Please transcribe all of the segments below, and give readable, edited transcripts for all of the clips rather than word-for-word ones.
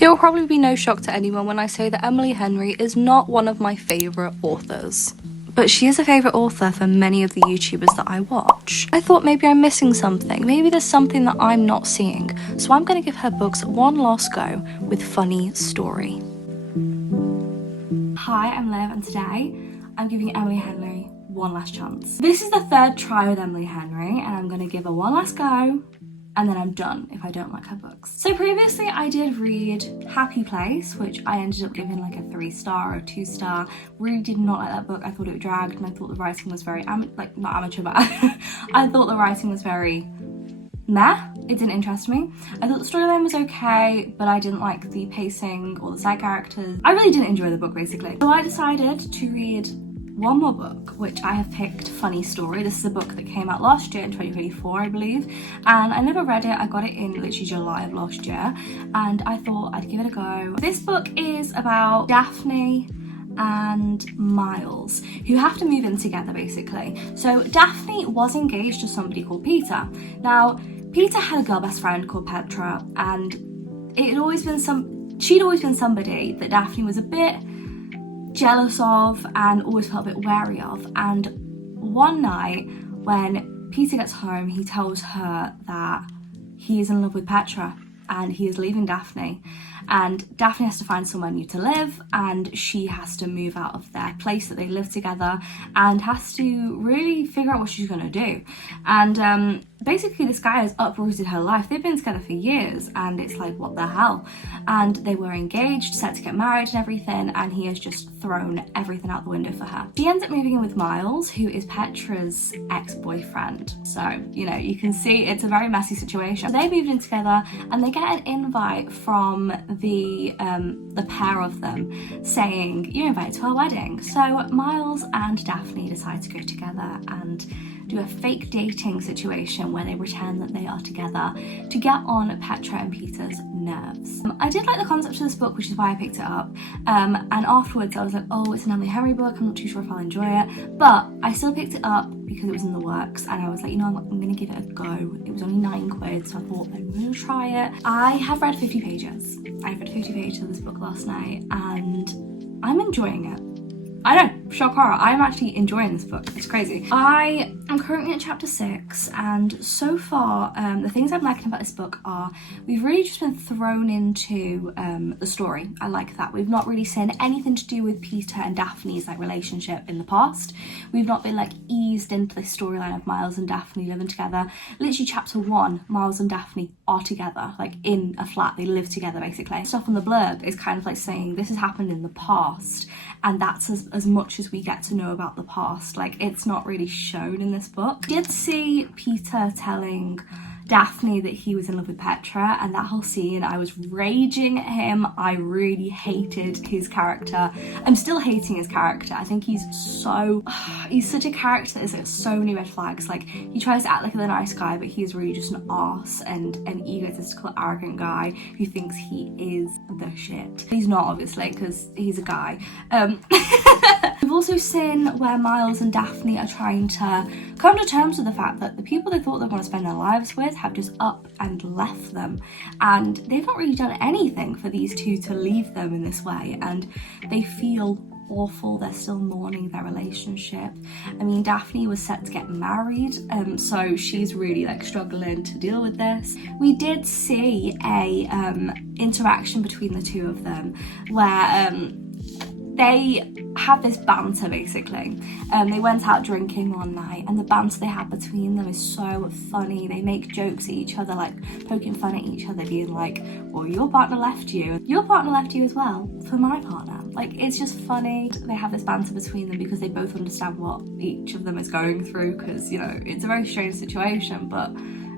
It will probably be no shock to anyone when I say that Emily Henry is not one of my favourite authors. But she is a favourite author for many of the YouTubers that I watch. I thought maybe I'm missing something, maybe there's something that I'm not seeing, so I'm going to give her books one last go with Funny Story. Hi, I'm Liv, and today I'm giving Emily Henry one last chance. This is the third try with Emily Henry, and I'm going to give her one last go, and then I'm done if I don't like her books. So previously I did read Happy Place, which I ended up giving like a 3-star or a 2-star. Really did not like that book. I thought it dragged, and I thought the writing was very, not amateur, but I thought the writing was very meh. It didn't interest me. I thought the storyline was okay, but I didn't like the pacing or the side characters. I really didn't enjoy the book, basically. So I decided to read one more book, which I have picked Funny Story. This is a book that came out last year in 2024, I believe, and I never read it. I got it in literally July of last year, and I thought I'd give it a go. This book is about Daphne and Miles, who have to move in together, basically. So Daphne was engaged to somebody called Peter. Now, Peter had a girl best friend called Petra, and she'd always been somebody that Daphne was a bit jealous of and always felt a bit wary of. And one night when Peter gets home, he tells her that he is in love with Petra and he is leaving Daphne, and Daphne has to find somewhere new to live, and she has to move out of their place that they live together and has to really figure out what she's going to do. And basically this guy has uprooted her life. They've been together for years, and it's like, what the hell? And they were engaged, set to get married and everything, and he has just thrown everything out the window for her. She ends up moving in with Miles, who is Petra's ex-boyfriend. So, you know, you can see it's a very messy situation. So they moved in together, and they get an invite from the pair of them saying, you're invited to our wedding. So Miles and Daphne decide to go together and do a fake dating situation where they pretend that they are together to get on Petra and Peter's nerves. I did like the concept of this book, which is why I picked it up, and afterwards I was like, oh, it's an Emily Henry book, I'm not too sure if I'll enjoy it, but I still picked it up because it was in the works, and I was like, you know, I'm gonna give it a go. It was only £9, so I thought I'm gonna try it. I have read 50 pages. I read 50 pages of this book last night, and I'm enjoying it. I know, shock horror, I'm actually enjoying this book. It's crazy. I am currently at chapter 6, and so far the things I'm liking about this book are we've really just been thrown into the story. I like that. We've not really seen anything to do with Peter and Daphne's like relationship in the past. We've not been like eased into the storyline of Miles and Daphne living together. Literally chapter 1, Miles and Daphne are together, like in a flat. They live together, basically. Stuff on the blurb is kind of like saying this has happened in the past, and that's as much as we get to know about the past. Like, it's not really shown in this book. I did see Peter telling Daphne that he was in love with Petra, and that whole scene, I was raging at him. I really hated his character. I'm still hating his character. I think he's such a character that has like so many red flags. Like, he tries to act like a nice guy, but he is really just an arse and an egotistical, arrogant guy who thinks he is the shit. He's not, obviously, because he's a guy. We've also seen where Miles and Daphne are trying to come to terms with the fact that the people they thought they were going to spend their lives with have just up and left them, and they've not really done anything for these two to leave them in this way, and they feel awful. They're still mourning their relationship. I mean, Daphne was set to get married, so she's really like struggling to deal with this. We did see a interaction between the two of them where they have this banter, basically. They went out drinking one night, and the banter they have between them is so funny. They make jokes at each other, like poking fun at each other, being like, well, your partner left you. Your partner left you as well for my partner. Like, it's just funny. They have this banter between them because they both understand what each of them is going through, because, you know, it's a very strange situation, but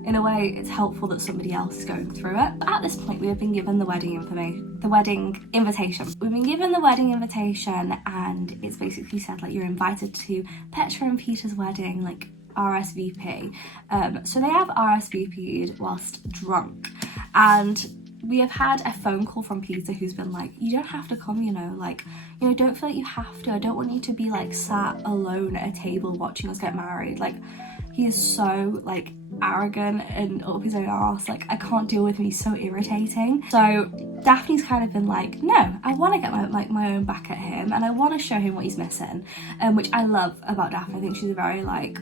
in a way it's helpful that somebody else is going through it. But at this point we have been given the wedding invitation. We've been given the wedding invitation, and it's basically said like you're invited to Petra and Peter's wedding, like RSVP. So they have RSVP'd whilst drunk, and we have had a phone call from Peter who's been like, you don't have to come, you know, like, you know, don't feel like you have to. I don't want you to be like sat alone at a table watching us get married. Like, He is so like arrogant and up his own arse. Like, I can't deal with him, he's so irritating. So Daphne's kind of been like, no, I want to get my own back at him, and I want to show him what he's missing, which I love about Daphne. I think she's very like,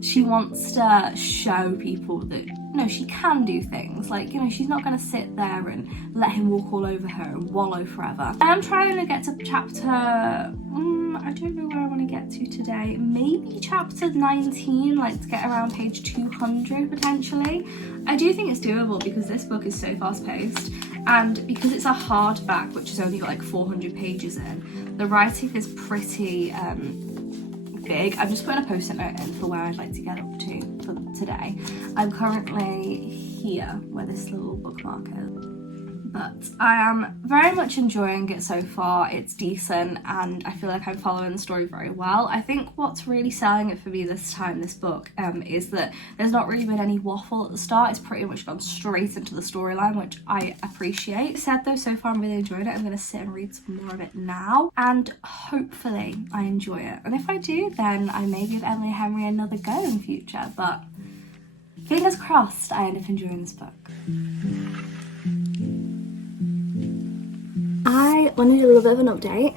she wants to show people that, you know, she can do things. Like, you know, she's not going to sit there and let him walk all over her and wallow forever. I'm trying to get to chapter, I don't know where I want to get to today. Maybe chapter 19, like to get around page 200 potentially. I do think it's doable because this book is so fast paced, and because it's a hardback, which has only got like 400 pages in, the writing is pretty big. I'm just putting a post-it note in for where I'd like to get up to for today. I'm currently here where this little bookmark is, but I am very much enjoying it so far. It's decent and I feel like I'm following the story very well. I think what's really selling it for me this time, this book, is that there's not really been any waffle at the start. It's pretty much gone straight into the storyline, which I appreciate. Said though, so far I'm really enjoying it. I'm going to sit and read some more of it now, and hopefully I enjoy it. And if I do, then I may give Emily Henry another go in future, but fingers crossed I end up enjoying this book. I want to do a little bit of an update.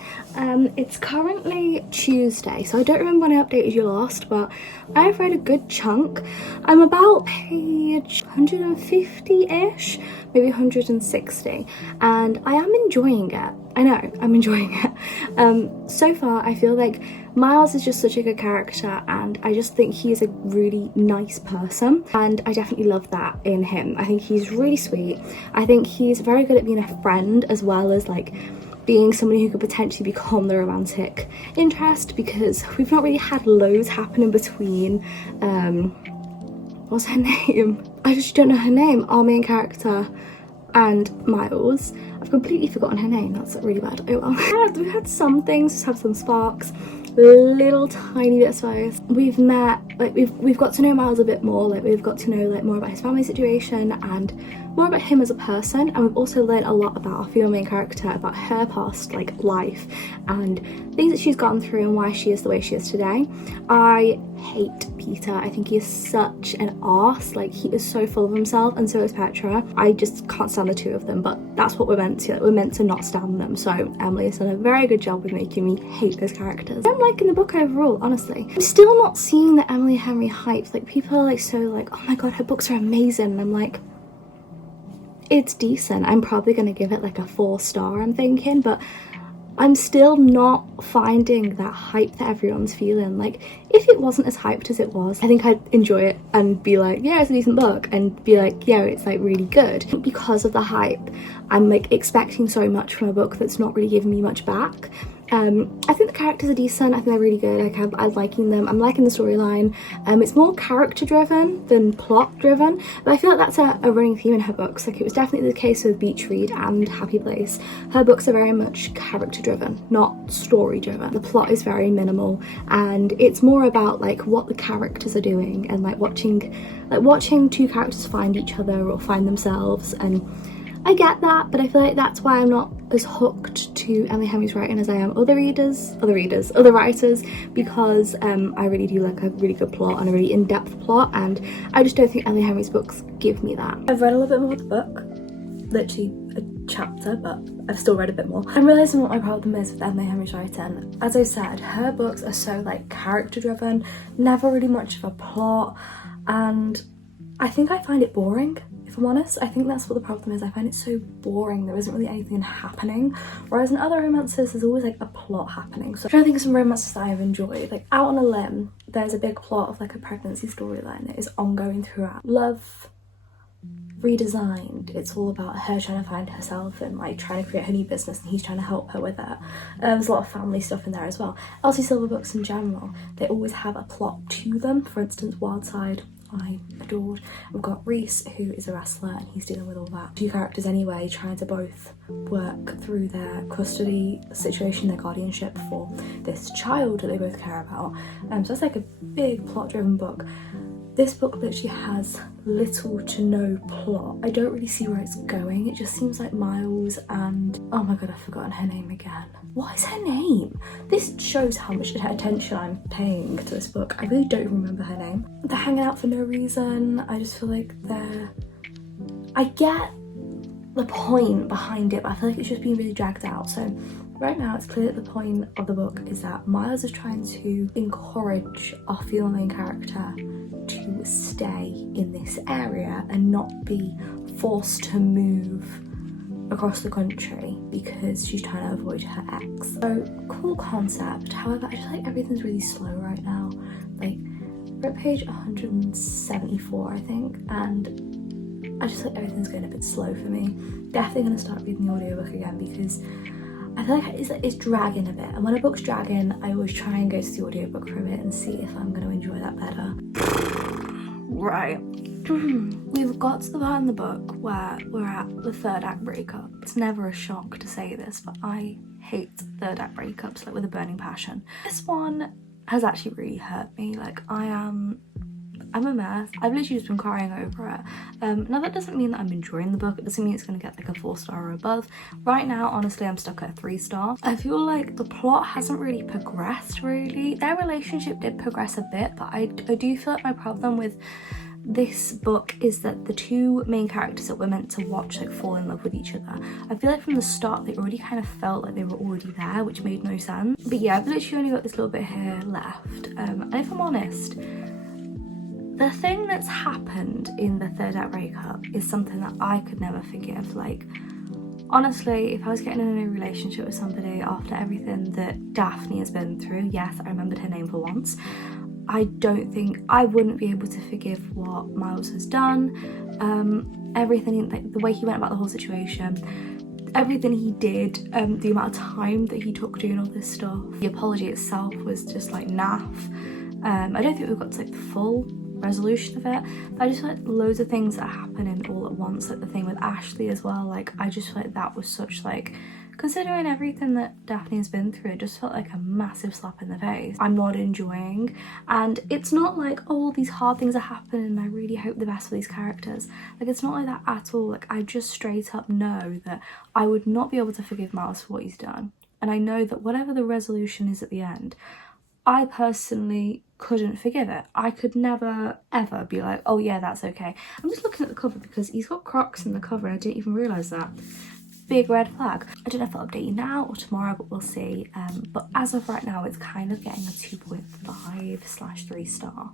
It's currently Tuesday, so I don't remember when I updated you last, but I've read a good chunk. I'm about page 150-ish, maybe 160, and I am enjoying it. I know, I'm enjoying it. So far, I feel like Miles is just such a good character, and I just think he is a really nice person, and I definitely love that in him. I think he's really sweet. I think he's very good at being a friend, as well as like being somebody who could potentially become the romantic interest, because we've not really had loads happen in between. What's her name? I just don't know her name. Our main character and Miles. I've completely forgotten her name. That's really bad. Oh well. We've had some things, just have some sparks, little tiny bit of spice. We've met, like we've got to know Miles a bit more. Like we've got to know like more about his family situation and more about him as a person, and we've also learned a lot about our female main character, about her past like life and things that she's gone through and why she is the way she is today. I hate Peter. I think he is such an arse. Like, he is so full of himself, and so is Petra. I just can't stand the two of them, but that's what we're meant to. Like, we're meant to not stand them. So Emily has done a very good job with making me hate those characters. I'm liking the book overall, honestly. I'm still not seeing the Emily Henry hype. Like, people are like so like, oh my god, her books are amazing, and I'm like, it's decent. I'm probably gonna give it like a 4-star, I'm thinking, but I'm still not finding that hype that everyone's feeling. Like, if it wasn't as hyped as it was, I think I'd enjoy it and be like, yeah, it's a decent book, and be like, yeah, it's like really good. Because of the hype, I'm like expecting so much from a book that's not really giving me much back. I think the characters are decent. I think they're really good. Like, I'm liking them. I'm liking the storyline. It's more character driven than plot driven, but I feel like that's a running theme in her books. Like, it was definitely the case with Beach Read and Happy Place. Her books are very much character driven, not story driven. The plot is very minimal, and it's more about like what the characters are doing, and like watching two characters find each other or find themselves. And I get that, but I feel like that's why I'm not as hooked to Emily Henry's writing as I am other writers, because I really do like a really good plot and a really in-depth plot, and I just don't think Emily Henry's books give me that. I've read a little bit more of the book, literally a chapter, but I've still read a bit more. I'm realising what my problem is with Emily Henry's writing. As I said, her books are so like character driven, never really much of a plot, and I think I find it boring. If I'm honest, I think that's what the problem is. I find it so boring. There isn't really anything happening. Whereas in other romances, there's always like a plot happening. So I'm trying to think of some romances that I've enjoyed. Like, Out on a Limb, there's a big plot of like a pregnancy storyline that is ongoing throughout. Love Redesigned, it's all about her trying to find herself and like trying to create her new business, and he's trying to help her with it. There's a lot of family stuff in there as well. Elsie Silver books in general, they always have a plot to them. For instance, Wildside, I adored. We've got Reese, who is a wrestler, and he's dealing with all that. Two characters anyway, trying to both work through their custody situation, their guardianship for this child that they both care about. So it's like a big plot-driven book. This book literally has little to no plot. I don't really see where it's going. It just seems like Miles and... oh my god, I've forgotten her name again. What is her name? This shows how much attention I'm paying to this book. I really don't remember her name. They're hanging out for no reason. I just feel like I get the point behind it, but I feel like it's just being really dragged out. So right now it's clear that the point of the book is that Miles is trying to encourage our female main character to stay in this area and not be forced to move across the country because she's trying to avoid her ex. So cool concept, however I just feel like everything's really slow right now. Like we're at page 174 I think, and I just feel like everything's going a bit slow for me. Definitely going to start reading the audiobook again because I feel like it's dragging a bit, and when a book's dragging I always try and go to the audiobook for a bit and see if I'm going to enjoy that better. Right. We've got to the part in the book where we're at the third act breakup. It's never a shock to say this, but I hate third act breakups like with a burning passion. This one has actually really hurt me. Like I'm a mess. I've literally just been crying over it. Now that doesn't mean that I'm enjoying the book. It doesn't mean it's going to get like a 4-star or above. Right now, honestly, I'm stuck at a 3-star. I feel like the plot hasn't really progressed really. Their relationship did progress a bit, but I do feel like my problem with this book is that the two main characters that we're meant to watch like fall in love with each other. I feel like from the start they already kind of felt like they were already there, which made no sense. But yeah, I've literally only got this little bit here left. And if I'm honest, the thing that's happened in the third act breakup is something that I could never forgive. Like honestly, if I was getting in a relationship with somebody after everything that Daphne has been through, yes, I remembered her name for once, I don't think I wouldn't be able to forgive what Miles has done. Everything, like the way he went about the whole situation, everything he did, the amount of time that he took doing all this stuff. The apology itself was just like naff. I don't think we've got to like the full resolution of it, but I just feel like loads of things that are happening all at once, like the thing with Ashley as well. Like I just feel like that was such like, considering everything that Daphne has been through, it just felt like a massive slap in the face. I'm not enjoying, and it's not like, oh, all these hard things are happening and I really hope the best for these characters. Like it's not like that at all. Like I just straight up know that I would not be able to forgive Miles for what he's done, and I know that whatever the resolution is at the end, I personally couldn't forgive it. I could never ever be like, oh yeah, that's okay. I'm just looking at the cover because he's got Crocs in the cover and I didn't even realise that. Big red flag. I don't know if I'll update you now or tomorrow, but we'll see. But as of right now, it's kind of getting a 2.5/3 star.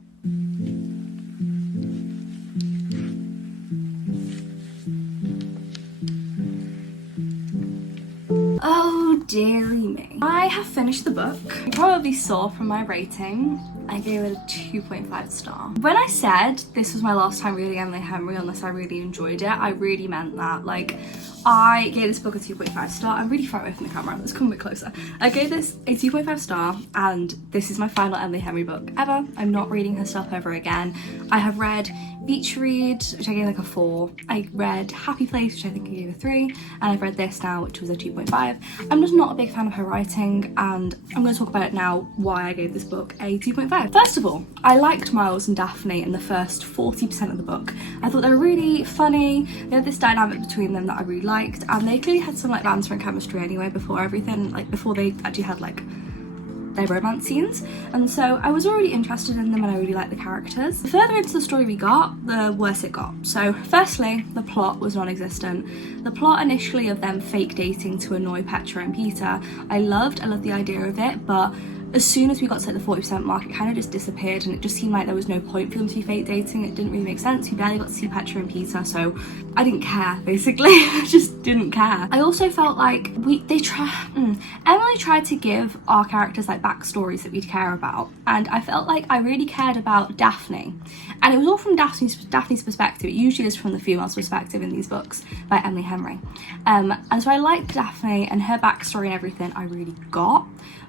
Oh dearie me. I have finished the book. You probably saw from my rating, I gave it a 2.5 star. When I said this was my last time reading Emily Henry unless I really enjoyed it, I really meant that. Like, I gave this book a 2.5 star. I'm really far away from the camera. Let's come a bit closer. I gave this a 2.5 star, and this is my final Emily Henry book ever. I'm not reading her stuff ever again. I have read Beach Read, which I gave like a 4. I read Happy Place, which I think I gave a 3, and I've read this now, which was a 2.5. I'm just not a big fan of her writing, and I'm going to talk about it now, why I gave this book a 2.5. First of all, I liked Miles and Daphne in the first 40% of the book. I thought they were really funny. They had this dynamic between them that I really liked, and they clearly had some like banter and chemistry anyway before everything, like before they actually had like their romance scenes, and so I was already interested in them and I really liked the characters. The further into the story we got, the worse it got. So firstly, the plot was non-existent. The plot initially of them fake dating to annoy Petra and Peter, I loved the idea of it, but as soon as we got to like the 40% mark, it kind of just disappeared, and it just seemed like there was no point for them to be fake dating. It didn't really make sense. We barely got to see Petra and Peter, so I didn't care, basically. I just didn't care. I also felt like Emily tried to give our characters like backstories that we'd care about, and I felt like I really cared about Daphne, and it was all from Daphne's perspective. It usually is from the female's perspective in these books by Emily Henry, and so I liked Daphne and her backstory and everything I really got.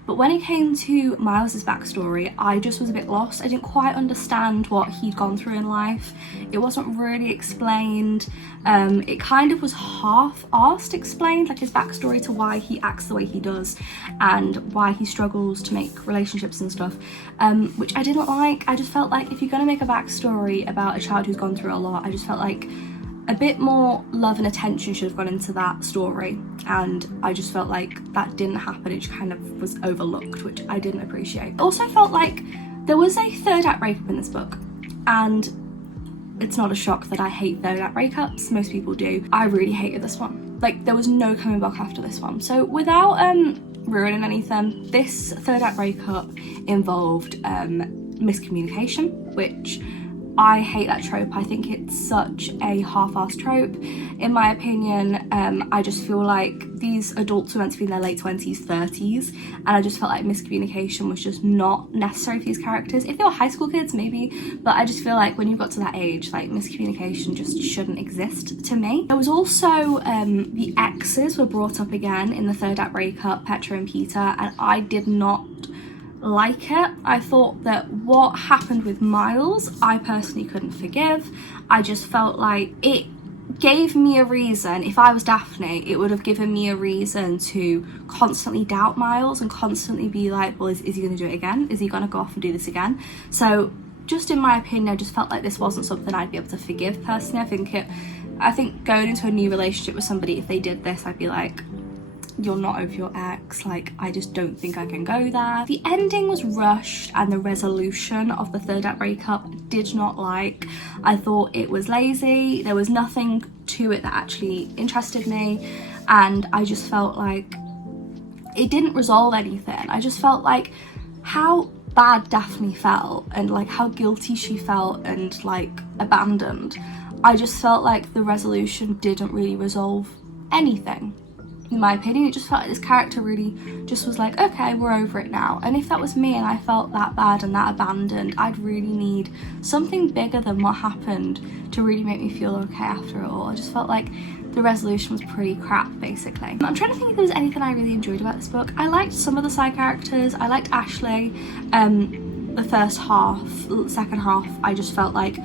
But when it came to Miles's backstory, I just was a bit lost. I didn't quite understand what he'd gone through in life. It wasn't really explained. It kind of was half-arsed explained, like his backstory to why he acts the way he does and why he struggles to make relationships and stuff, which I didn't like. I just felt like if you're going to make a backstory about a child who's gone through a lot, I just felt like a bit more love and attention should have gone into that story, and I just felt like that didn't happen. It just kind of was overlooked, which I didn't appreciate. I also felt like there was a third act breakup in this book, and it's not a shock that I hate third act breakups. Most people do. I really hated this one. Like, there was no coming back after this one. So without ruining anything, this third act breakup involved miscommunication, which I hate that trope. I think it's such a half-assed trope. In my opinion, I just feel like these adults were meant to be in their late 20s, 30s, and I just felt like miscommunication was just not necessary for these characters. If they were high school kids, maybe, but I just feel like when you've got to that age, like, miscommunication just shouldn't exist to me. There was also the exes were brought up again in the third act breakup, Petra and Peter, and I did not like it. I thought that what happened with Miles, I personally couldn't forgive. I just felt like it gave me a reason. If I was Daphne, it would have given me a reason to constantly doubt Miles and constantly be like, well, is he going to do it again? Is he going to go off and do this again? So just in my opinion, I just felt like this wasn't something I'd be able to forgive personally. I think going into a new relationship with somebody, if they did this, I'd be like, you're not over your ex, like, I just don't think I can go there. The ending was rushed, and the resolution of the third act breakup did not like. I thought it was lazy. There was nothing to it that actually interested me, and I just felt like it didn't resolve anything. I just felt like how bad Daphne felt and like how guilty she felt and like abandoned. I just felt like the resolution didn't really resolve anything. In my opinion, it just felt like this character really just was like, okay, we're over it now. And if that was me and I felt that bad and that abandoned, I'd really need something bigger than what happened to really make me feel okay after it all. I just felt like the resolution was pretty crap, basically. I'm trying to think if there was anything I really enjoyed about this book. I liked some of the side characters. I liked Ashley. The first half, second half, I just felt like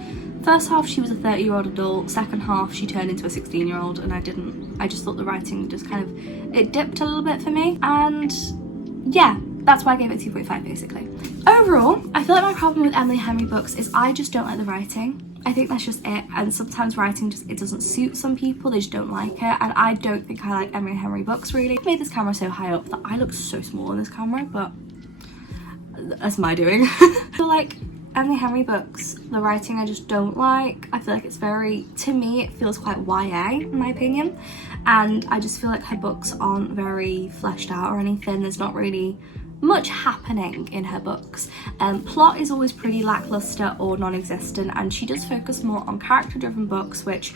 first half she was a 30-year-old adult, second half she turned into a 16-year-old, and I just thought the writing just kind of, it dipped a little bit for me, and yeah, that's why I gave it 2.5 basically. Overall, I feel like my problem with Emily Henry books is I just don't like the writing. I think that's just it, and sometimes writing just, it doesn't suit some people, they just don't like it, and I don't think I like Emily Henry books really. I made this camera so high up that I look so small in this camera, but that's my doing. So like, Emily Henry books, the writing I just don't like. I feel like it's very, to me, it feels quite YA in my opinion. And I just feel like her books aren't very fleshed out or anything. There's not really much happening in her books. Plot is always pretty lackluster or non-existent, and she does focus more on character-driven books, which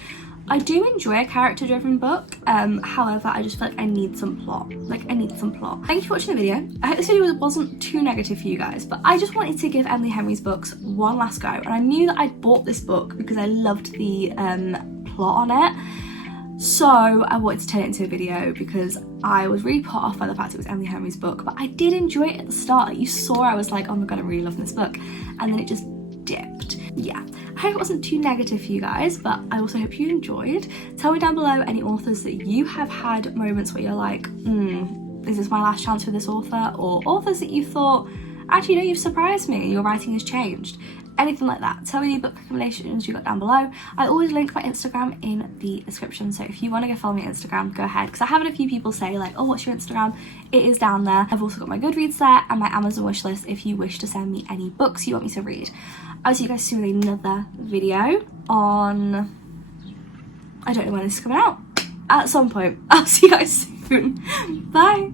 I do enjoy a character-driven book, however, I just feel like I need some plot. Like, I need some plot. Thank you for watching the video. I hope this video wasn't too negative for you guys, but I just wanted to give Emily Henry's books one last go, and I knew that I'd bought this book because I loved the plot on it. So I wanted to turn it into a video because I was really put off by the fact it was Emily Henry's book, but I did enjoy it at the start. Like, you saw I was like, oh my god, I'm really loving this book, and then it just dipped. Yeah, I hope it wasn't too negative for you guys, but I also hope you enjoyed. Tell me down below any authors that you have had moments where you're like, is this my last chance with this author? Or authors that you thought, actually no, you've surprised me, your writing has changed. Anything like that. Tell me any book recommendations you got down below. I always link my Instagram in the description, so if you want to go follow me on Instagram, go ahead, because I have had a few people say like, oh, what's your Instagram? It is down there. I've also got my Goodreads there and my Amazon wishlist if you wish to send me any books you want me to read. I'll see you guys soon in another video on, I don't know when this is coming out, at some point. I'll see you guys soon. Bye.